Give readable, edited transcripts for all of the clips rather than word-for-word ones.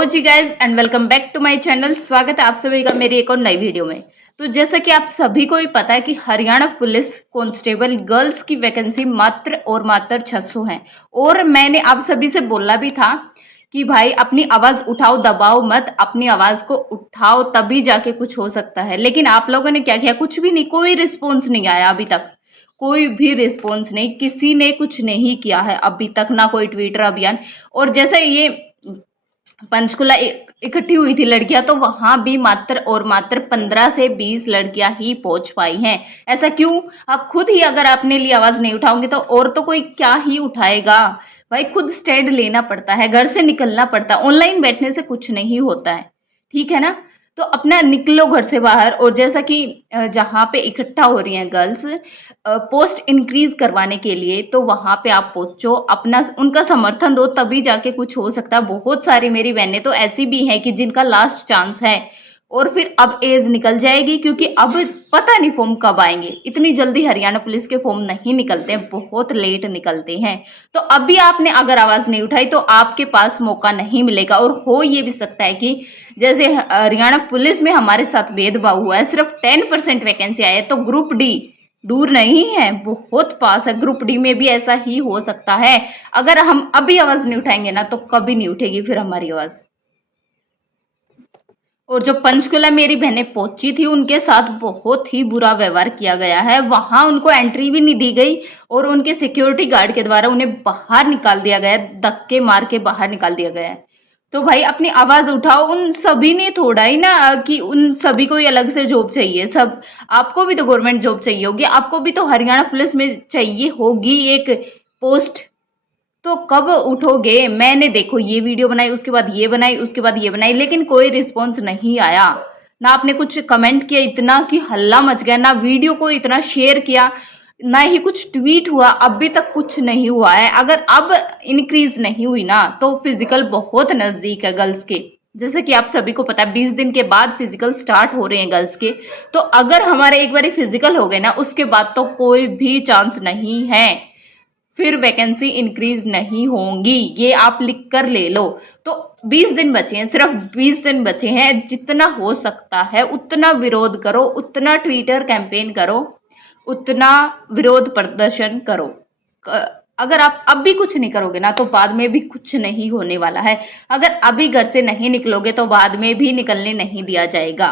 Hello जी guys and welcome back to my channel. स्वागत है आप सभी का मेरी एक और नई वीडियो में। तो जैसा कि आप सभी को ही पता है कि हरियाणा पुलिस कांस्टेबल गर्ल्स की वैकेंसी मात्र 600 है। और मैंने आप सभी से बोला भी था कि भाई अपनी आवाज उठाओ, दबाओ मत, अपनी आवाज को उठाओ तभी जाके कुछ हो सकता है। लेकिन आप लोगों ने क्या किया? कुछ भी नहीं, कोई रिस्पॉन्स नहीं आया अभी तक, कोई भी रिस्पॉन्स नहीं, किसी ने कुछ नहीं किया है अभी तक, ना कोई ट्विटर अभियान। और जैसे ये पंचकुला इकट्ठी हुई थी लड़कियां, तो वहां भी मात्र 15 से 20 लड़कियां ही पहुंच पाई हैं। ऐसा क्यों? आप खुद ही अगर अपने लिए आवाज नहीं उठाओगे तो और तो कोई क्या ही उठाएगा। भाई खुद स्टैंड लेना पड़ता है, घर से निकलना पड़ता है, ऑनलाइन बैठने से कुछ नहीं होता है, ठीक है ना? तो अपना निकलो घर से बाहर। और जैसा कि जहाँ पे इकट्ठा हो रही हैं गर्ल्स पोस्ट इंक्रीज करवाने के लिए, तो वहां पे आप पहुंचो, अपना उनका समर्थन दो, तभी जाके कुछ हो सकता है। बहुत सारी मेरी बहनें तो ऐसी भी हैं कि जिनका लास्ट चांस है और फिर अब एज निकल जाएगी, क्योंकि अब पता नहीं फॉर्म कब आएंगे। इतनी जल्दी हरियाणा पुलिस के फॉर्म नहीं निकलते हैं, बहुत लेट निकलते हैं। तो अभी आपने अगर आवाज नहीं उठाई तो आपके पास मौका नहीं मिलेगा। और हो ये भी सकता है कि जैसे हरियाणा पुलिस में हमारे साथ भेदभाव हुआ है, सिर्फ 10% वैकेंसी आई है, तो ग्रुप डी दूर नहीं है, बहुत पास है। ग्रुप डी में भी ऐसा ही हो सकता है। अगर हम अभी आवाज नहीं उठाएंगे ना तो कभी नहीं उठेगी फिर हमारी आवाज। और जो पंचकुला मेरी बहनें पहुंची थी उनके साथ बहुत ही बुरा व्यवहार किया गया है। वहां उनको एंट्री भी नहीं दी गई और उनके सिक्योरिटी गार्ड के द्वारा उन्हें बाहर निकाल दिया गया, धक्के मार के बाहर निकाल दिया गया है। तो भाई अपनी आवाज उठाओ। उन सभी ने थोड़ा ही ना कि उन सभी को ही अलग से जॉब चाहिए, सब आपको भी तो गवर्नमेंट जॉब चाहिए होगी, आपको भी तो हरियाणा पुलिस में चाहिए होगी एक पोस्ट। तो कब उठोगे? मैंने देखो ये वीडियो बनाई, उसके बाद ये बनाई, उसके बाद ये बनाई, लेकिन कोई रिस्पॉन्स नहीं आया। ना आपने कुछ कमेंट किया, इतना कि हल्ला मच गया, ना वीडियो को इतना शेयर किया, ना ही कुछ ट्वीट हुआ। अभी तक कुछ नहीं हुआ है। अगर अब इंक्रीज नहीं हुई ना तो फिजिकल बहुत नजदीक है गर्ल्स के। जैसे कि आप सभी को पता है 20 दिन के बाद फिजिकल स्टार्ट हो रहे हैं गर्ल्स के। तो अगर हमारे एक बार फिजिकल हो गए ना, उसके बाद तो कोई भी चांस नहीं है, फिर वैकेंसी इंक्रीज नहीं होंगी। ये आप लिख कर ले लो। तो 20 दिन बचे हैं, सिर्फ 20 दिन बचे हैं। जितना हो सकता है उतना विरोध करो, उतना ट्विटर कैंपेन करो, उतना विरोध प्रदर्शन करो। अगर आप अब भी कुछ नहीं करोगे ना तो बाद में भी कुछ नहीं होने वाला है। अगर अभी घर से नहीं निकलोगे तो बाद में भी निकलने नहीं दिया जाएगा।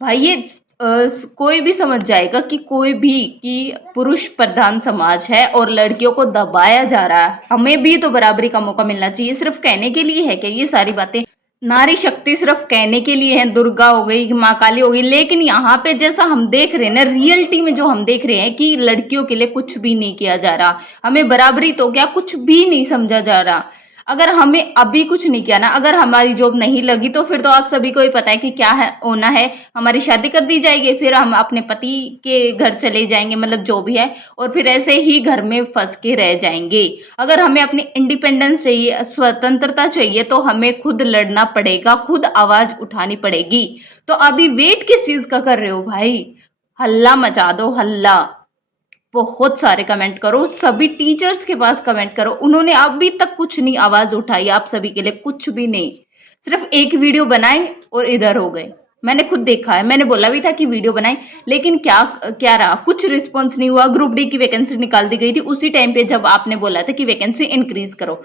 भाई ये कोई भी समझ जाएगा कि कोई भी कि पुरुष प्रधान समाज है और लड़कियों को दबाया जा रहा है। हमें भी तो बराबरी का मौका मिलना चाहिए। सिर्फ कहने के लिए है कि ये सारी बातें? नारी शक्ति सिर्फ कहने के लिए है, दुर्गा हो गई, माँ काली हो गई, लेकिन यहाँ पे जैसा हम देख रहे हैं ना, रियलिटी में जो हम देख रहे हैं कि लड़कियों के लिए कुछ भी नहीं किया जा रहा। हमें बराबरी तो क्या, कुछ भी नहीं समझा जा रहा। अगर हमें अभी कुछ नहीं किया ना, अगर हमारी जॉब नहीं लगी तो फिर तो आप सभी को ही पता है कि क्या है होना है। हमारी शादी कर दी जाएगी, फिर हम अपने पति के घर चले जाएंगे, मतलब जो भी है, और फिर ऐसे ही घर में फंस के रह जाएंगे। अगर हमें अपनी इंडिपेंडेंस चाहिए, स्वतंत्रता चाहिए, तो हमें खुद लड़ना पड़ेगा, खुद आवाज उठानी पड़ेगी। तो अभी वेट किस चीज का कर रहे हो भाई? हल्ला मचा दो, हल्ला। बहुत सारे कमेंट करो, सभी टीचर्स के पास कमेंट करो, उन्होंने अभी तक कुछ नहीं आवाज उठाई आप सभी के लिए, कुछ भी नहीं। सिर्फ एक वीडियो बनाए और इधर हो गए। मैंने खुद देखा है, मैंने बोला भी था कि वीडियो बनाए, लेकिन क्या क्या रहा? कुछ रिस्पॉन्स नहीं हुआ। ग्रुप डी की वैकेंसी निकाल दी गई थी उसी टाइम पे जब आपने बोला था कि वैकेंसी इंक्रीज करो,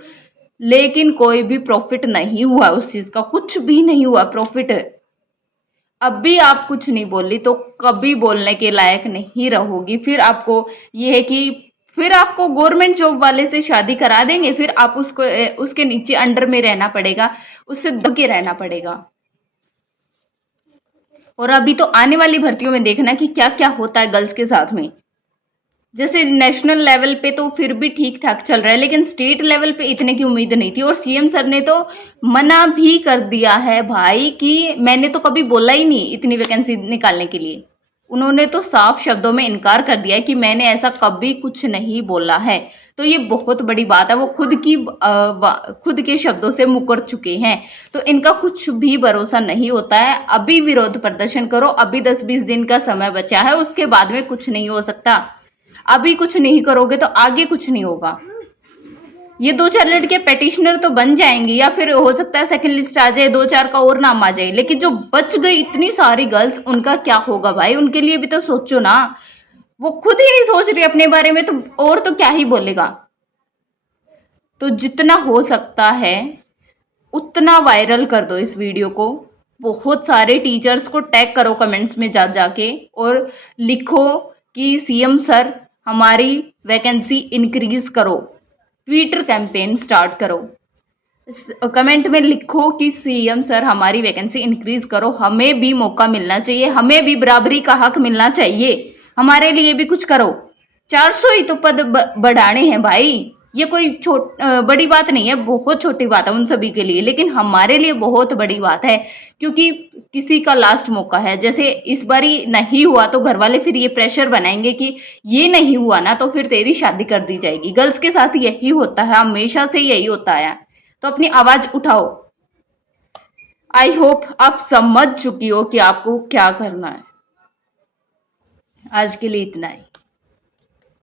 लेकिन कोई भी प्रॉफिट नहीं हुआ उस चीज का, कुछ भी नहीं हुआ प्रॉफिट। अब भी आप कुछ नहीं बोली तो कभी बोलने के लायक नहीं रहोगी। फिर आपको ये है कि फिर आपको गवर्नमेंट जॉब वाले से शादी करा देंगे, फिर आप उसको उसके नीचे अंडर में रहना पड़ेगा, उससे दब के रहना पड़ेगा। और अभी तो आने वाली भर्तियों में देखना कि क्या क्या होता है गर्ल्स के साथ में। जैसे नेशनल लेवल पे तो फिर भी ठीक ठाक चल रहा है, लेकिन स्टेट लेवल पे इतने की उम्मीद नहीं थी। और सीएम सर ने तो मना भी कर दिया है भाई कि मैंने तो कभी बोला ही नहीं इतनी वैकेंसी निकालने के लिए। उन्होंने तो साफ शब्दों में इनकार कर दिया है कि मैंने ऐसा कभी कुछ नहीं बोला है। तो ये बहुत बड़ी बात है। वो खुद के शब्दों से मुकर चुके हैं, तो इनका कुछ भी भरोसा नहीं होता है। अभी विरोध प्रदर्शन करो, अभी 10-20 दिन का समय बचा है, उसके बाद में कुछ नहीं हो सकता। अभी कुछ नहीं करोगे तो आगे कुछ नहीं होगा। ये 2-4 लड़के पेटिशनर तो बन जाएंगी, या फिर हो सकता है सेकंड लिस्ट आ जाए, 2-4 का और नाम आ जाए, लेकिन जो बच गई इतनी सारी गर्ल्स, उनका क्या होगा भाई? उनके लिए भी तो सोचो ना। वो खुद ही नहीं सोच रही अपने बारे में, तो और तो क्या ही बोलेगा। तो जितना हो सकता है उतना वायरल कर दो इस वीडियो को। बहुत सारे टीचर्स को टैग करो कमेंट्स में जा जाके, और लिखो कि सीएम सर हमारी वैकेंसी इंक्रीज करो। ट्विटर कैंपेन स्टार्ट करो। कमेंट में लिखो कि सीएम सर हमारी वैकेंसी इंक्रीज करो, हमें भी मौका मिलना चाहिए, हमें भी बराबरी का हक मिलना चाहिए, हमारे लिए भी कुछ करो। 400 ही तो पद बढ़ाने हैं भाई, ये कोई बड़ी बात नहीं है, बहुत छोटी बात है उन सभी के लिए, लेकिन हमारे लिए बहुत बड़ी बात है, क्योंकि किसी का लास्ट मौका है। जैसे इस बारी नहीं हुआ तो घर वाले फिर ये प्रेशर बनाएंगे कि ये नहीं हुआ ना तो फिर तेरी शादी कर दी जाएगी। गर्ल्स के साथ यही होता है, हमेशा से यही होता है। तो अपनी आवाज उठाओ। आई होप आप समझ चुकी हो कि आपको क्या करना है। आज के लिए इतना ही।